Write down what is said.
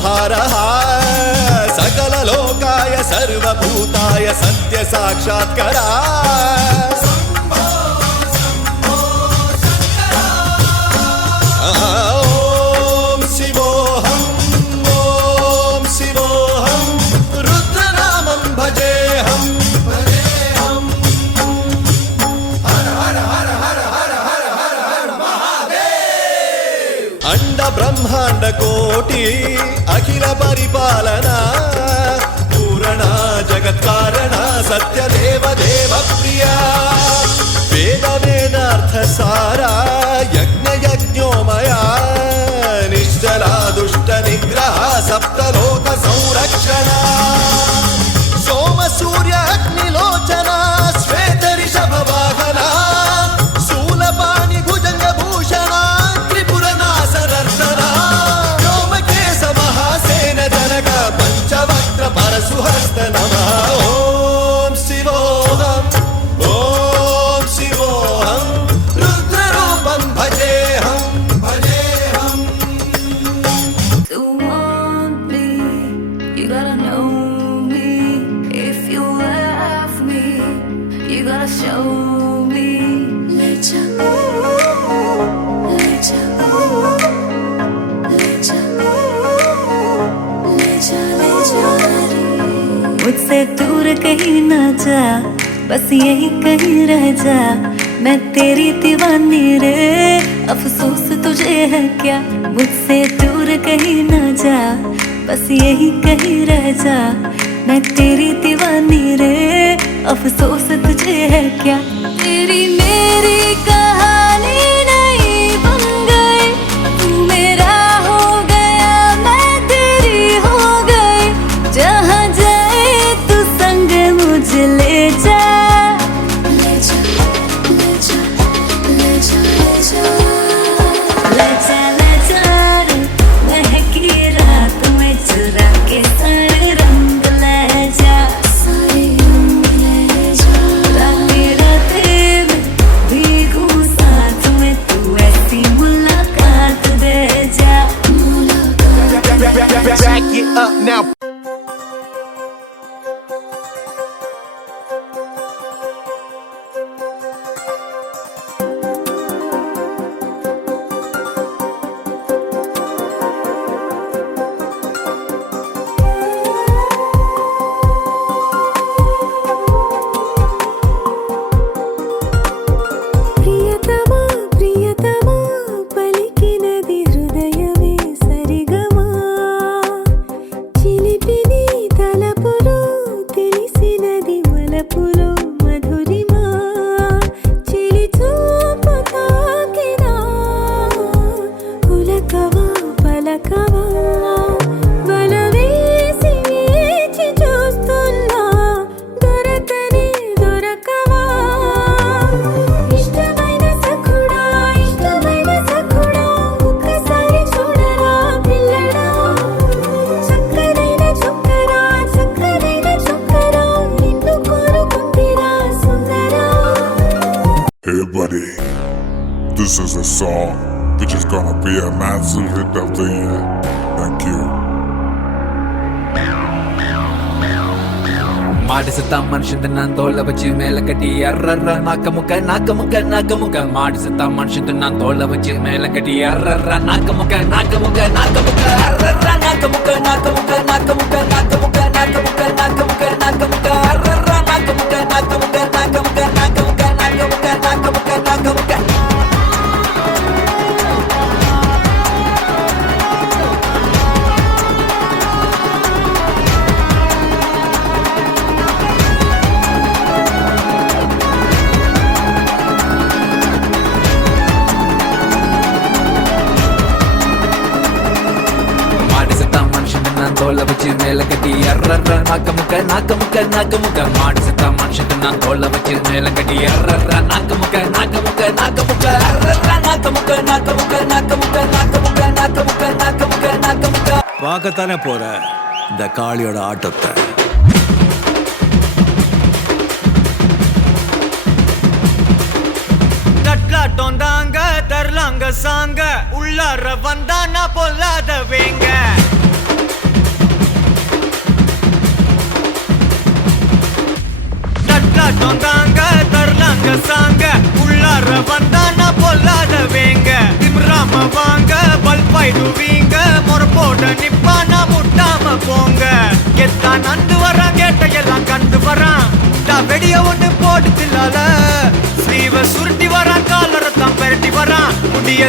संहारः सकललोकाय सर्वभूताय सत्य साक्षात्करा ओम शिवोऽहं ओम शिवोऽहं रुद्रनामं भजेऽहं हर हर हर हर हर हर हर हर महादेव अंड ब्रह्मांड कोटि अखिल परिपालना पूरणा जगत्कारणा सत्यदेव देव प्रिया वेद वेदार्थ सारा यज्ञ यज्ञोमया निश्चला दुष्ट निग्रह सप्तलोक संरक्षणा सोम सूर्य अग्निलोचना श्वेत ऋषभ वाहना शूलपाणि भुजंग भूषणा त्रिपुर नासनर्तना व्योमकेश महासेन जनक पंचवक्त्र परशुहस्त नमः ओम शिवोऽहं ओम शिवोऽहं रुद्ररूपं भजेऽहं भजेऽहं To want me, you gotta know me. If you love me, you gotta show me. Lecha, lecha, lecha, lecha, lecha. मुझसे दूर कहीं ना जा, बस यही कहीं रह जा। मैं तेरी दीवानी रे, अफसोस तुझे है क्या। मुझसे दूर कहीं ना जा, बस यही कहीं रह जा। मैं तेरी दीवानी रे, अफसोस तुझे है क्या। तेरी मेरी कहानी नहीं बन गई, तू मेरा हो गया मैं तेरी हो गई। जहाँ जाए तू संग मुझे ले जा। Lecha, lecha, lecha, lecha. ले जा रे, महकी रात में चुरा के सारे रंग ले जा। सारे रंग ले जा. रातें रातें में भीगूं साथ में, तू ऐसी मुलाकात दे जा। Back it up now. ప్రియతమా ప్రియతమా పలికినది హృదయమే సరిగమా. చిలిపిని తలపులో తెలిసినది వలపులో మధురిమా. చిలి చూపు తాకినా ఉలకవా పలకవా. వలవేసి వేచి చూస్తున్నా దొరకని దొరకవా. ఇష్టమైన సఖుడా ఇష్టమైన సఖుడా, ఒక్కసారి చూడరా పిల్లడా. చక్కనైన చుక్కరా చక్కనైన చుక్కరా, నిన్ను కోరుకుందిరా సుందరా. Hey buddy, this is a song which is gonna be a massive hit of the year. Thank you. ಮಾಡಿಸುತ್ತ ಮನುಷ್ಯದ ನಾನು ತೋಳ ಬಚ್ಚಿ ಮೇಲೆ ಕಟ್ಟಿ ಅರ್ರರ್ರ ನಾಕ ಮುಖ ನಾಕ ಮುಖ ನಾಕ ಮುಖ ಮಾಡಿಸುತ್ತ ಮನುಷ್ಯದ ನಾನು ತೋಳ ಬಚ್ಚಿ ಮೇಲೆ ಕಟ್ಟಿ ಅರ್ರರ್ರ ನಾಕ ಮುಖ ನಾಕ ಮುಖ ನಾಕ ಮುಖ ಅರ್ರರ್ರ ನಾಕ ಮುಖ ನಾಕ ಮುಖ ನಾಕ ಮುಖ ನಾಕ ಮುಖ ನಾಕ ಮುಖ ನಾಕ ಮುಖ ನಾಕ ಮುಖ ಅರ್ರರ್ರ ನಾಕ ಮುಖ ನಾಕ ಮುಖ ನಾಕ ಮುಖ ನಾಕ ಮುಖ ನಾಕ ಮುಖ ನಾಕ ಮುಖ ನಾಕ ಮುಖ. ತೋಳ ಬಚ್ಚಿ ಮೇಲೆ ಕಟ್ಟಿ ಅರ್ರರ್ರ ನಾಕ ಮುಖ ನಾಕ ಮುಖ ನಾಕ ಮುಖ ಮಾಡಿಸುತ್ತ ಮನುಷ್ಯದ ನಾನು ತೋಳ ಬಚ್ಚಿ ಮೇಲೆ ಕಟ್ಟಿ ಅರ್ರರ್ರ ನಾಕ ಮುಖ ನಾಕ ಮುಖ ನಾಕ ಮುಖ ಅರ್ರರ್ರ ನಾಕ ಮುಖ ನಾಕ ಮುಖ ನಾಕ ಮುಖ ನಾಕ ಮುಖ ನಾಕ ಮುಖ ನಾಕ ಮುಖ ನಾಕ ಮುಖ. பார்க்கத்தானே போற இந்த காளியோட ஆட்டத்தை. தட்லாட்டம் தாங்க தரலாங்க சாங்க உள்ளார வந்தா நான் பொல்லாத வேங்க. பாருங்க சாங்க உள்ளார வந்தானா பொல்லாத வேங்க திம்ராம வாங்க பல்பாயிடுவீங்க முறப்போட நிப்பானா முட்டாம போங்க கெத்தா நந்து வரான் கேட்டையெல்லாம் கண்டு வரான் வெடிய ஒண்ணு போட்டு தில்லால ஸ்லீவ சுருட்டி வரான் காலரை தான் பெரட்டி வரான் முடிய